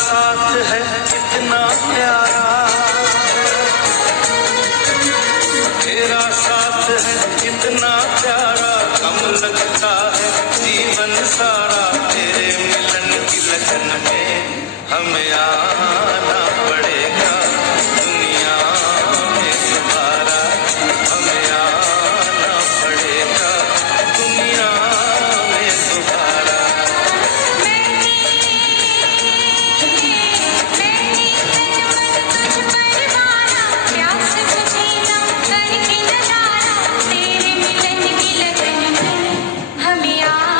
साथ है कितना प्यारा, तेरा साथ है कितना प्यारा, कम लगता है जीवन सारा, तेरे मिलन की लगन में हमें